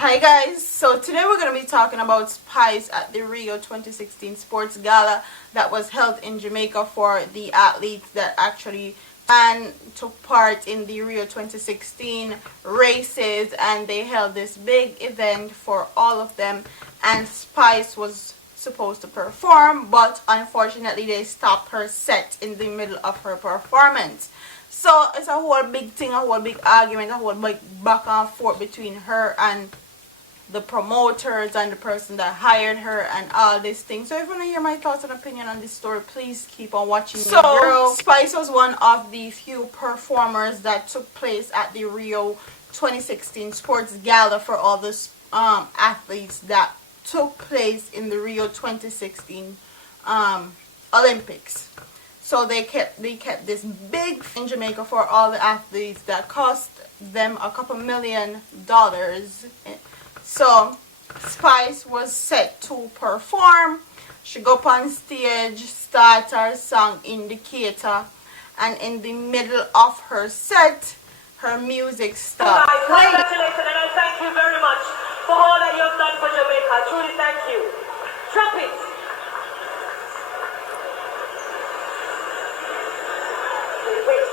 Hi guys, so today we're going to be talking about Spice at the Rio 2016 Sports Gala that was held in Jamaica for the athletes that actually took part in the Rio 2016 races, and they held this big event for all of them, and Spice was supposed to perform, but unfortunately they stopped her set in the middle of her performance. So it's a whole big thing, a whole big argument, a whole big back and forth between her and the promoters and the person that hired her and all these things. So if you want to hear my thoughts and opinion on this story, please keep on watching. So Spice was one of the few performers that took place at the Rio 2016 Sports Gala for all the athletes that took place in the Rio 2016 Olympics. So they kept this big in Jamaica for all the athletes that cost them a couple $1,000,000. So Spice was set to perform. She go up on stage, start her song Indicator, and in the middle of her set, her music stopped playing. Congratulations, and I thank you very much for all that you have done for Jamaica. Truly thank you. Drop it. Wait.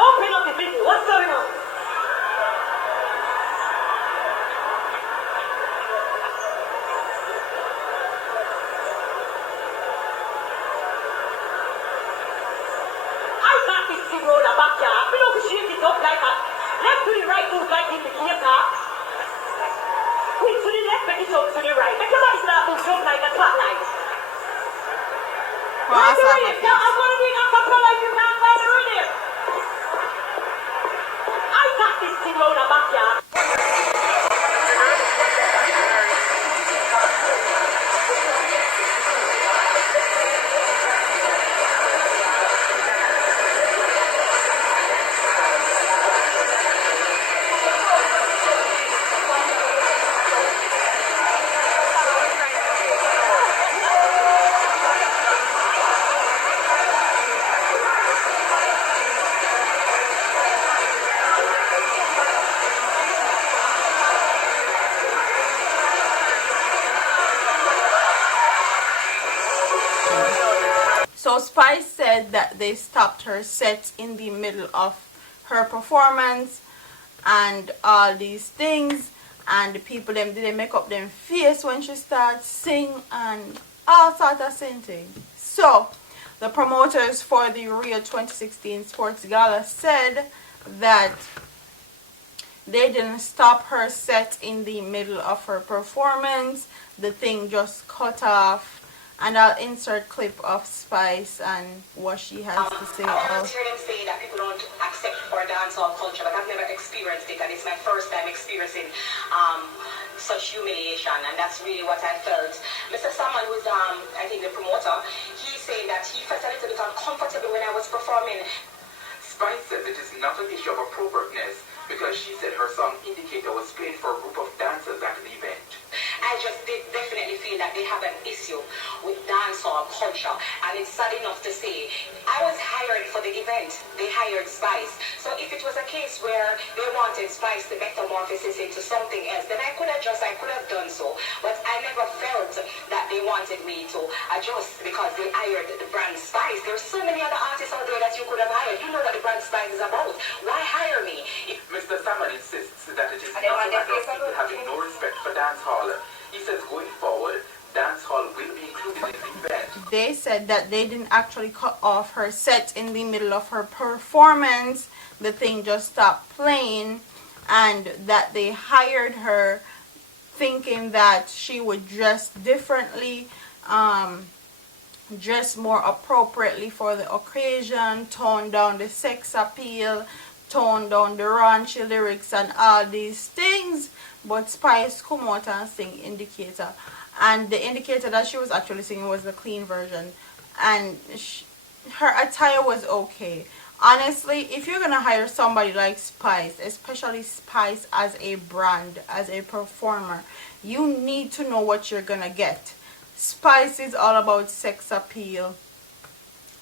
Open up the video. What's going on? Road a backyard. We don't shake it up like that. Left to the right, move like in the theater. Quick to the left, make it up to the right. Make your body start to jump like a spotlight. Find the rhythm. Now I'm going to do it a cappella if you can't find the rhythm. I got this thing round a backyard. So Spice said that they stopped her set in the middle of her performance and all these things, and the people them didn't make up them face when she started sing and all sort of thing. So the promoters for the Rio 2016 Sports Gala said that they didn't stop her set in the middle of her performance. The thing just cut off. And I'll insert clip of Spice and what she has to say. I always hear them say that people don't accept our dancehall culture, but I've never experienced it, and it's my first time experiencing such humiliation, and that's really what I felt. Mr. Salman, who's I think the promoter, he's saying that he felt a little bit uncomfortable when I was performing. Spice says it is not an issue of appropriateness because she said her song Indicator was played for a group of dancers at the event. I just definitely feel that they have an issue with dancehall culture, and it's sad enough to say I was hired for the event. They hired Spice, so if it was a case where they wanted Spice to metamorphosis into something else, then I could have done so, but I never felt that they wanted me to adjust because they hired the brand Spice. There's so many other artists out there that you could have hired. You know what the brand Spice is about. Why hire me? Mr. Salman insists that it is not a matter of people having no respect for dancehall. He says going forward, dancehall will be included in the event. They said that they didn't actually cut off her set in the middle of her performance. The thing just stopped playing, and that they hired her thinking that she would dress differently, dress more appropriately for the occasion, tone down the sex appeal, tone down the raunchy lyrics and all these things. But Spice come out and sing Indicator, and the Indicator that she was actually singing was the clean version, and her attire was okay. Honestly, if you're gonna hire somebody like Spice, especially Spice as a brand, as a performer, you need to know what you're gonna get. Spice is all about sex appeal.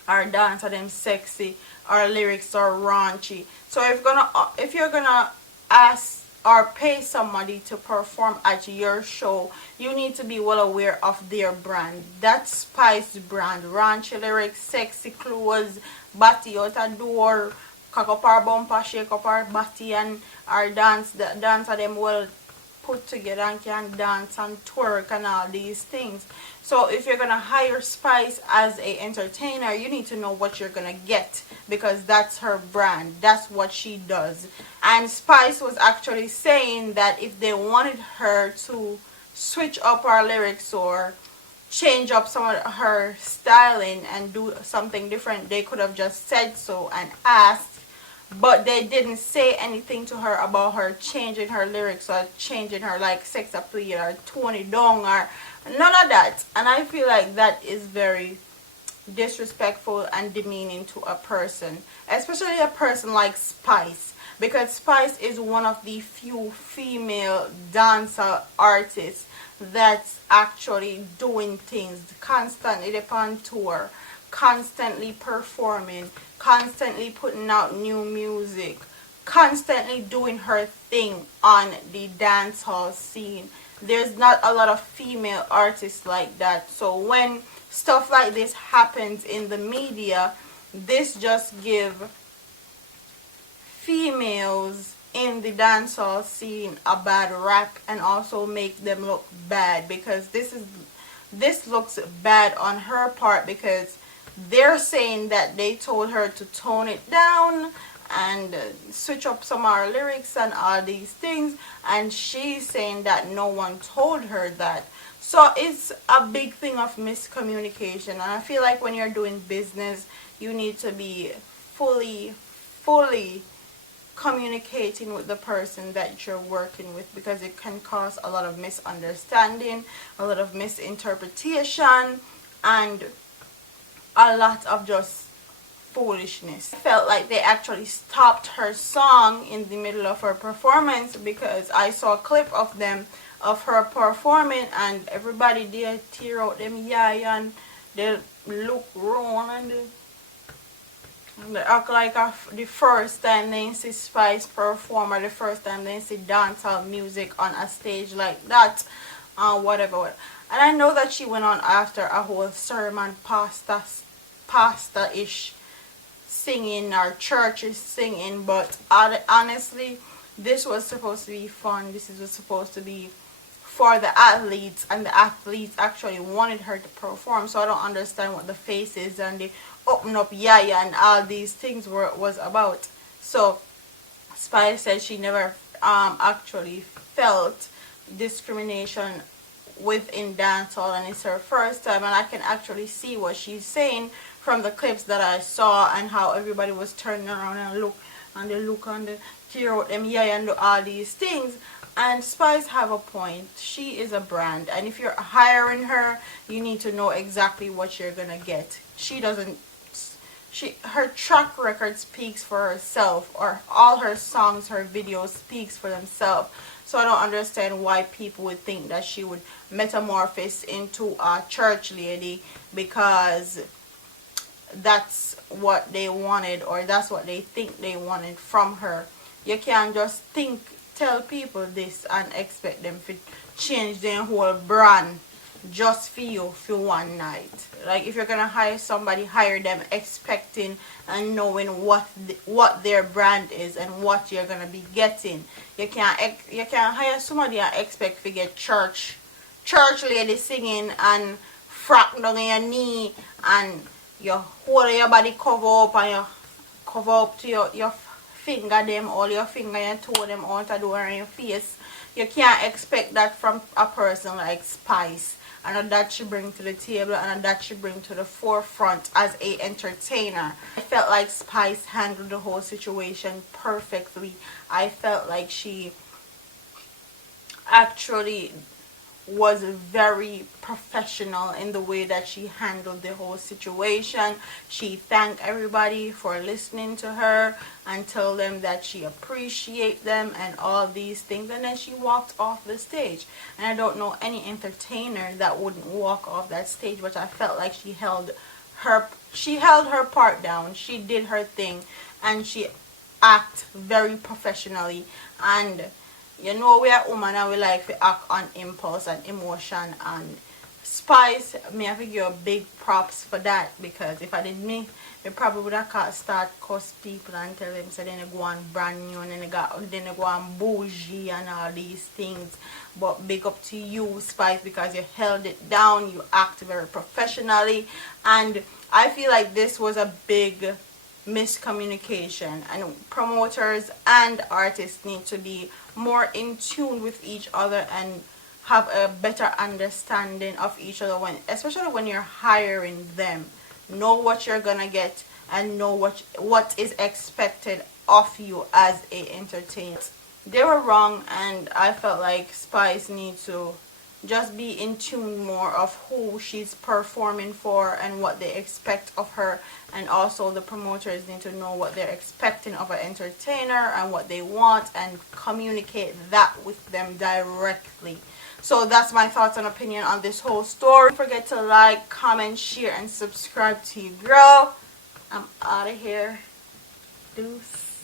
Our dance are them sexy, our lyrics are raunchy. So if you're gonna ask or pay somebody to perform at your show, you need to be well aware of their brand. That Spice brand, raunchy lyrics, sexy clothes, body out a door, cock up her bumper, shake up her body, and our dance, the dance of them well put together and can dance and twerk and all these things. So if you're gonna hire Spice as a entertainer, you need to know what you're gonna get, because that's her brand, that's what she does. And Spice was actually saying that if they wanted her to switch up her lyrics or change up some of her styling and do something different, they could have just said so and asked, but they didn't say anything to her about her changing her lyrics or changing her like sex appeal or tone it down or none of that. And I feel like that is very disrespectful and demeaning to a person, especially a person like Spice, because Spice is one of the few female dancer artists that's actually doing things constantly upon tour, constantly performing, constantly putting out new music, constantly doing her thing on the dancehall scene. There's not a lot of female artists like that. So when stuff like this happens in the media, this just give females in the dancehall scene a bad rap and also make them look bad, because this looks bad on her part, because they're saying that they told her to tone it down and switch up some of her lyrics and all these things, and she's saying that no one told her that. So it's a big thing of miscommunication, and I feel like when you're doing business, you need to be fully communicating with the person that you're working with, because it can cause a lot of misunderstanding, a lot of misinterpretation, and a lot of just foolishness. I felt like they actually stopped her song in the middle of her performance, because I saw a clip of her performing and everybody there tear out them eye and they look wrong and they act like the first time they see Spice perform, or the first time they see dancehall music on a stage like that, whatever. And I know that she went on after a whole sermon, pastor-ish singing, or churchish singing, but honestly, this was supposed to be fun. This was supposed to be for the athletes, and the athletes actually wanted her to perform. So I don't understand what the faces and the open up yaya and all these things was about. So Spice said she never actually felt discrimination within dancehall, and it's her first time, and I can actually see what she's saying from the clips that I saw, and how everybody was turning around and look on the tear out them yeah and do all these things. And Spice have a point. She is a brand, and if you're hiring her, you need to know exactly what you're gonna get. Her track record speaks for herself, or all her songs, her videos speaks for themselves. So I don't understand why people would think that she would metamorphose into a church lady because that's what they wanted, or that's what they think they wanted from her. You can't just tell people this and expect them to change their whole brand just for you for one night. Like, if you're gonna hire somebody, hire them expecting and knowing what their brand is and what you're gonna be getting. You can't hire somebody and expect to get church lady singing and frack down your knee and you hold your body cover up and you cover up to your finger them, all your finger and toe them out the door in your face. You can't expect that from a person like Spice, and that she bring to the table, and that she bring to the forefront as a entertainer. I felt like Spice handled the whole situation perfectly. I felt like she actually was very professional in the way that she handled the whole situation. She thanked everybody for listening to her and tell them that she appreciate them and all these things, and then she walked off the stage. And I don't know any entertainer that wouldn't walk off that stage, but I felt like she held her part down. She did her thing and she acted very professionally, and you know we are woman and we like to act on impulse and emotion, and Spice, me have to give you big props for that, because if I did me probably would have start cuss people and tell them so then they go on brand new and then they go on bougie and all these things. But big up to you, Spice, because you held it down, you act very professionally, and I feel like this was a big miscommunication, and promoters and artists need to be more in tune with each other and have a better understanding of each other, when especially when you're hiring them. Know what you're gonna get and know what is expected of you as a entertainer. They were wrong, and I felt like Spice needs to just be in tune more of who she's performing for and what they expect of her, and also the promoters need to know what they're expecting of an entertainer and what they want, and communicate that with them directly. So that's my thoughts and opinion on this whole story. Don't forget to like, comment, share, and subscribe to your girl. I'm out of here. Deuce.